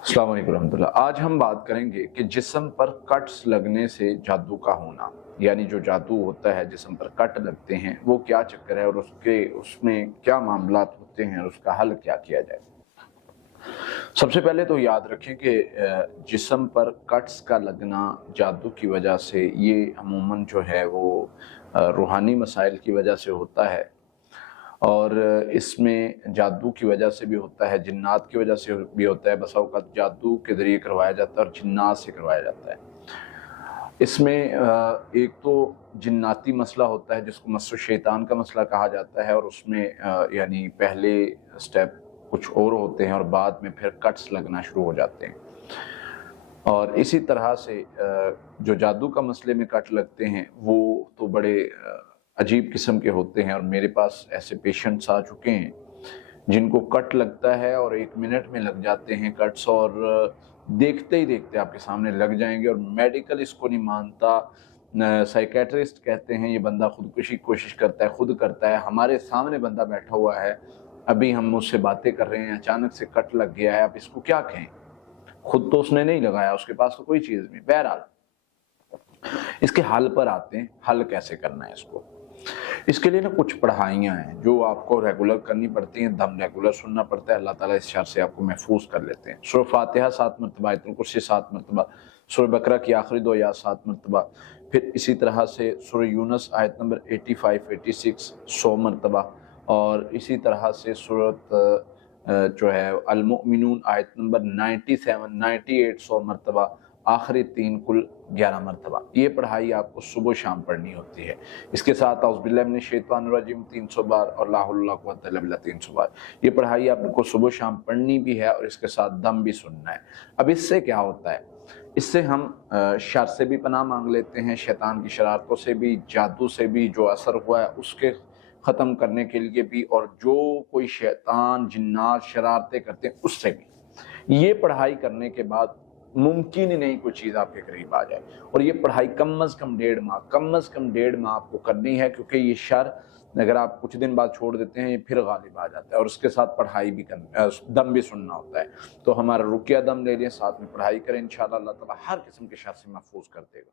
अस्सलाम वालेकुम रहमतुल्लाह। आज हम बात करेंगे कि जिस्म पर कट्स लगने से जादू का होना, यानी जो जादू होता है जिस्म पर कट लगते हैं वो क्या चक्कर है और उसमें क्या मामलात होते हैं और उसका हल क्या किया जाए। सबसे पहले तो याद रखें कि जिस्म पर कट्स का लगना जादू की वजह से ये अमूमन जो है वो रूहानी मसाइल की वजह से होता है और इसमें जादू की वजह से भी होता है, जिन्नात की वजह से भी होता है। बसा औक़ात जादू के ज़रिए करवाया जाता है और जिन्नात से करवाया जाता है। इसमें एक तो जिन्नाती मसला होता है जिसको मस्सो शैतान का मसला कहा जाता है और उसमें यानी पहले स्टेप कुछ और होते हैं और बाद में फिर कट्स लगना शुरू हो जाते हैं। और इसी तरह से जो जादू का मसले में कट लगते हैं वो तो बड़े अजीब किस्म के होते हैं और मेरे पास ऐसे पेशेंट्स आ चुके हैं जिनको कट लगता है और 1 मिनट में लग जाते हैं कट्स और देखते ही देखते आपके सामने लग जाएंगे और मेडिकल इसको नहीं मानता। साइकेट्रिस्ट कहते हैं ये बंदा खुदकुशी की कोशिश करता है, खुद करता है। हमारे सामने बंदा बैठा हुआ है, अभी हम उससे बातें कर रहे हैं, अचानक से कट लग गया है, आप इसको क्या कहें। खुद तो उसने नहीं लगाया, उसके पास तो कोई चीज़ नहीं। बहरहाल इसके हल पर आते हैं, हल कैसे करना है इसको। इसके लिए ना कुछ पढ़ाइयाँ हैं जो आपको रेगुलर करनी पड़ती हैं, दम रेगुलर सुनना पड़ता है। अल्लाह ताला इस शर से आपको महफूज कर लेते हैं। सूरह फातिहा 7 मरतबा, आयतुल कुर्सी 7 मरतबा, सूरह बकरा की आखिरी 2 आयत 7 मरतबा, फिर इसी तरह से सूरह यूनुस आयत नंबर 85, 86 100 मरतबा और इसी तरह से सूरत जो है अल मुमिनून आयत नंबर 97, 98 100 मरतबा, आखिरी 3 कुल 11 मरतबा। ये पढ़ाई आपको सुबह शाम पढ़नी होती है। इसके साथ औज़ुबिल्लाहि मिनश शैतानिर रजीम 300 बार और ला हौला वला कुव्वता इल्ला बिल्लाह 300 बार। ये पढ़ाई आपको सुबह शाम पढ़नी भी है और इसके साथ दम भी सुनना है। अब इससे क्या होता है, इससे हम शर से भी पनाह मांग लेते हैं, शैतान की शरारतों से भी, जादू से भी, जो असर हुआ है उसके ख़त्म करने के लिए भी, और जो कोई शैतान जिन्नात शरारतें करते हैं उससे भी। ये पढ़ाई करने के बाद मुमकिन ही नहीं कोई चीज़ आपके करीब आ जाए। और ये पढ़ाई कम अज़ कम 1.5 माह आपको करनी है, क्योंकि ये शर अगर आप कुछ दिन बाद छोड़ देते हैं ये फिर गालिब आ जाता है और उसके साथ पढ़ाई भी दम भी सुनना होता है। तो हमारा रुकिया दम ले लें, साथ में पढ़ाई करें, इंशाअल्लाह अल्लाह ताला हर किस्म के शर से महफूज कर देगा।